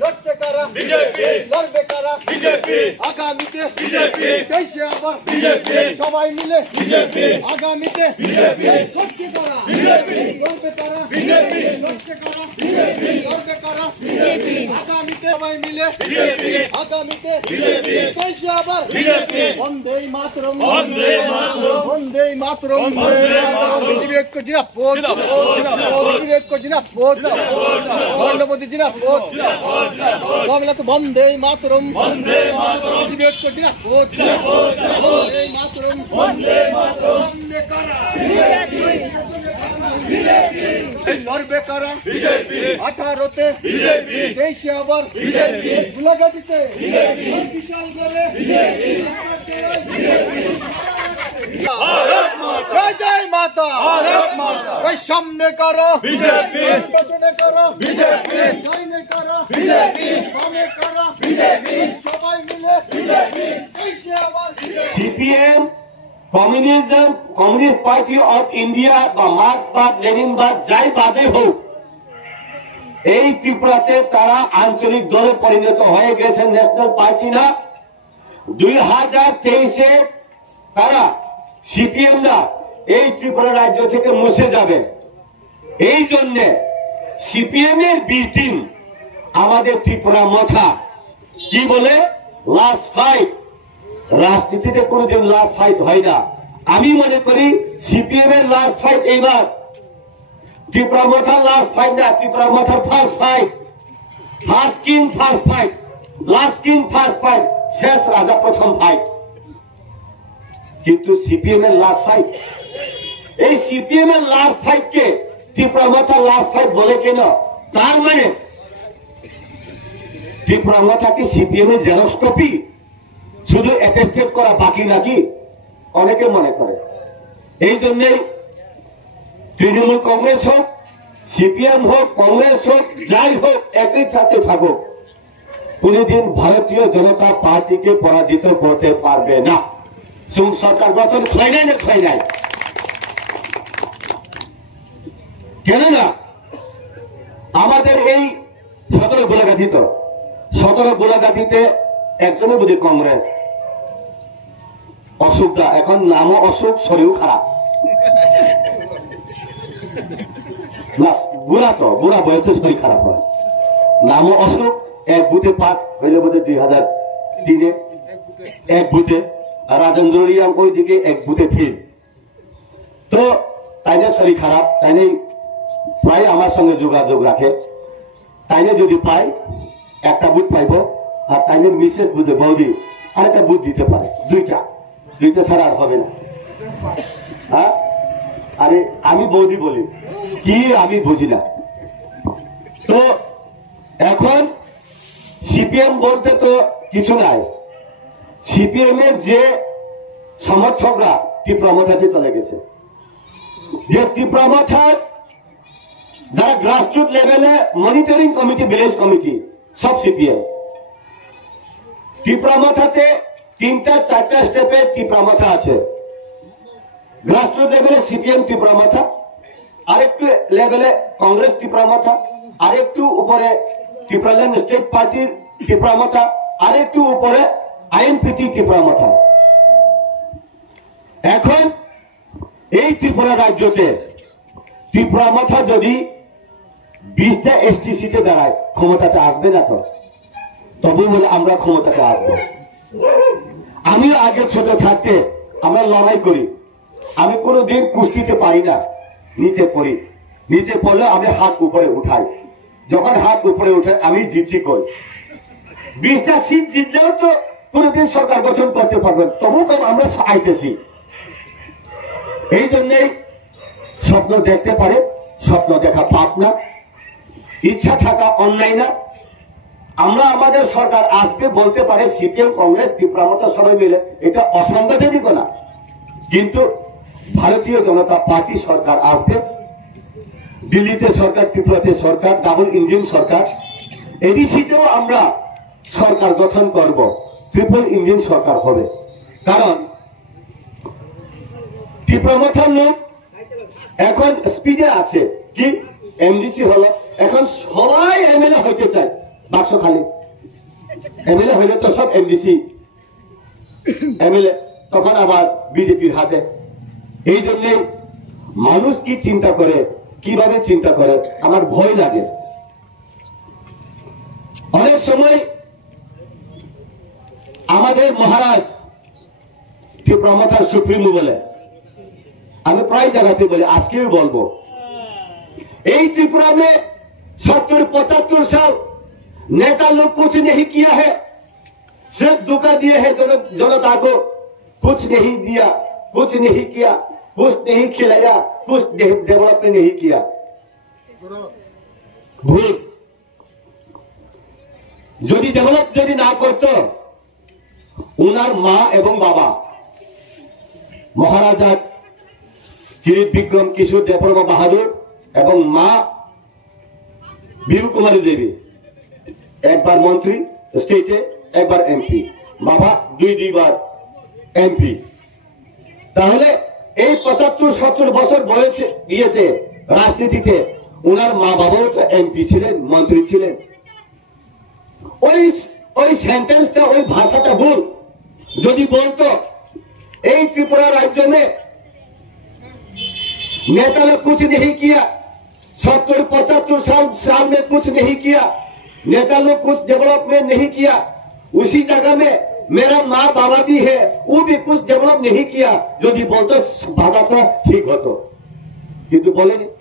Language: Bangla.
লড়ছে কারা বিজেপি, লড়বে কারা বিজেপি, আগামীতে বিজেপি, দেশে আবার বিজেপি, সবাই মিলে বিজেপি, আগামীতে বিজেপি, লড়ছে কারা বিজেপি, লড়বে কারা বিজেপি, লড়ছে কারা বিজেপি, লড়বে কারা বিজেপি, আগামীতে সবাই মিলে বিজেপি, আগামীতে বিজেপি, দেশে আবার বিজেপি, বন্দে মাতরম, বন্দে মাতরম, বন্দে মাতরম, বন্দে মাতরম, বিজেপি ঐক্য জিন্দাবাদ, বিজেপি ঐক্য জিন্দাবাদ, নরেন্দ্র মোদী জিন্দাবাদ, বাংলা তো বন্দে মাতরম, বন্দে মাতরম, বিজেপি ঐক্য জিন্দাবাদ, বন্দে মাতরম, বন্দে মাতরম, বন্দে কারা বিজেপি, লড়বে কারা বিজেপি, 18তে বিজেপি, দেশে আবার বিজেপি, গুলাগাটিতে বিজেপি, বিশাল করে বিজেপি, জয় জয় মাতা, ওই সামনে করো বিজেপি, পেছনে করো বিজেপি, সামনে করো বিজেপি, বামে করো বিজেপি, সবাই মিলে বিজেপি, দেশে আবার CPM, communism, communist party of India বা মার্ক্সবাদ, লেনিনবাদ যাই বাদে হোক, এই ত্রিপুরাতে তারা আঞ্চলিক দলে পরিণত হয়ে গেছে, ন্যাশনাল পার্টি না। 2023-এ তারা সিপিএমরা এই ত্রিপুরা রাজ্য থেকে মুছে যাবে। এই জন্য সিপিএম এর বি টিম আমাদের ত্রিপুরা মাথা কি বলে, লাস্ট ফাইট। রাজনীতিতে কোনোদিন লাস্ট ফাইট হয় না। আমি মনে করি সিপিএম এর লাস্ট ফাইট এইবার, ত্রিপুরা মাথার লাস্ট ফাইট না, ত্রিপুরা মাথার first fight, first king first fight, last king first fight, শেষ রাজা প্রথম ফাইট। কিন্তু সিপিএম এর লাস্ট ফাইট, এই সিপিএম এর লাস্ট ফাইট কে ত্রিপুরা মাথার লাস্ট ফাইট বলে কেন? তার মানে ত্রিপুরা মাথা কি সিপিএম এর জেরক্স কপি, শুধু অ্যাটেস্টেড করা বাকি নাকি অনেকে মনে করে। এই জন্যই তৃণমূল কংগ্রেস হোক, সিপিএম হোক, কংগ্রেস হোক, যাই হোক, একই সাথে থাকুক, কোনদিন ভারতীয় জনতা পার্টিকে পরাজিত করতে পারবে না। সরকার গঠন হয় নাই না, হয় নাই কেননা আমাদের এই 17 গোলাগাথিতে একজনের বুঝি কংগ্রেস, অসুখটা এখন নামও অসুখ, শরীর খারাপ না, বুড়া বয়সে শরীর খারাপ হয়, নামও অসুখ। এক বুথে 5 হইলে বোধ 2003-এ এক বুথে, রাজেন্দ্র রিয়াম ওইদিকে এক বুথে ফিল। তো তাইনে শরীর খারাপ, তাইনে প্রায় আমার সঙ্গে যোগাযোগ রাখে, তাইনে যদি পাই একটা বুথ পাইব, আর তাইনে মিসেস বুথে বৌদি আরেকটা বুথ দিতে পারে, দুইটা ছাড়া আর হবে না। হ্যাঁ, আরে আমি বৌদি বলি কি আমি বুঝি না। তো এখন সিপিএম বলতে তো কিছু নাই, সিপিএম এর যে সমর্থকরা ত্রিপুরা মাথাতে চলে গেছে, যে ত্রিপুরা মাথার যারা গ্রাসরুট লেভেলে মনিটরিং কমিটি, ভিলেজ কমিটি, সব সিপিএম। ত্রিপুরা মাথাতে 3টা-4টা স্টেপে ত্রিপুরা মাথা আছে। গ্রাসরুট লেভেলে সিপিএম ত্রিপুরা মাথা, আরেকটু লেভেলে কংগ্রেস ত্রিপুরা মাথা, আরেকটু উপরে ত্রিপুরাল্যান্ড স্টেট পার্টির ত্রিপুরা মাথা, আরেকটু উপরে আইএনপিটি ত্রিপুরা মাথা। এখন এই ত্রিপুরা রাজ্যতে ত্রিপুরা মাথা যদি 20টা এসটি সিটে দাঁড়ায়, ক্ষমতাতে আসবে না তো, তবু বলে আমরা ক্ষমতাতে আসবো। আমিও আগে ছোট থাকতে আমরা লড়াই করি, আমি কোনোদিন কুস্তিতে পারি না, নিচে পড়ি, নিচে পড়লে আমি হাত উপরে উঠাই, যখন হাত উপরে উঠে আমি জিতছি কই। 20টা সিট জিতলেও তো কোনোদিন সরকার গঠন করতে পারবেন, তবু আমরা আইতেছি। এই জন্যই স্বপ্ন দেখতে পারে, স্বপ্ন দেখা পাপ না, ইচ্ছা থাকা অন্যায় না। আমরা আমাদের সরকার আসবে বলতে পারে, সিপিএম, কংগ্রেস, ত্রিপুরা মাথা সবাই মিলে, এটা অসাংবিধানিক না, কিন্তু ভারতীয় জনতা পার্টি সরকার আসবে। দিল্লিতে সরকার, ত্রিপুরাতে সরকার, ডাবল ইঞ্জিন সরকার। এডিসিতেও আমরা সরকার গঠন করব, ট্রিপল ইঞ্জিন সরকার হবে। কারণ ত্রিপুরা মাথার লোক এখন স্পিডে আছে, কি এমডিসি হলো, এখন সবাই এমএলএ হইতে চায়, বাক্স খালি। এমএলএ হইলে তো সব এমডিসি এমএলএ, তখন আবার বিজেপির হাতে। এই জন্য মানুষ কি চিন্তা করে, কিভাবে চিন্তা করে, আমার ভয় লাগে। অনেক সময় আমাদের মহারাজ ত্রিপুরা মাথার সুপ্রিমো বলে, আমি প্রায় জায়গাতে বলি, আজকেও বলবো, এই त्रिपुरा में 70-75 साल नेता लोग कुछ नहीं किया है, सिर्फ धोखा दिए है जनता को, कुछ नहीं दिया, कुछ नहीं किया, कुछ नहीं खिलाया, कुछ डेवलपमेंट नहीं किया। भूल যদি ডেভেলপ যদি না করতো, উনার মা এবং বাবা মহারাজা কিরিট বিক্রম কিশোর দেববর্মা বাহাদুর এবং মা বীর কুমারী দেবী একবার মন্ত্রী স্টেটে, একবার এমপি, বাবা দুইবার এমপি। তাহলে এই 75-70 বছর বয়সে গিয়েছে রাজনীতিতে, উনার মা বাবাও তো এমপি ছিলেন, মন্ত্রী ছিলেন। ওই সেন্টেন্সটা, ওই ভাষাটা ভুল। যদি বলতো এই त्रिपुरा राज्य में नेता ने कुछ नहीं किया, 70-75 साल में कुछ नहीं किया, नेता लोग कुछ डेवलपमेंट नहीं किया, उसी जगह में मेरा माँ बाबा भी है, वो भी कुछ डेवलप नहीं किया, जो बोलते भाषा था ठीक हो तो, किंतु बोले नहीं।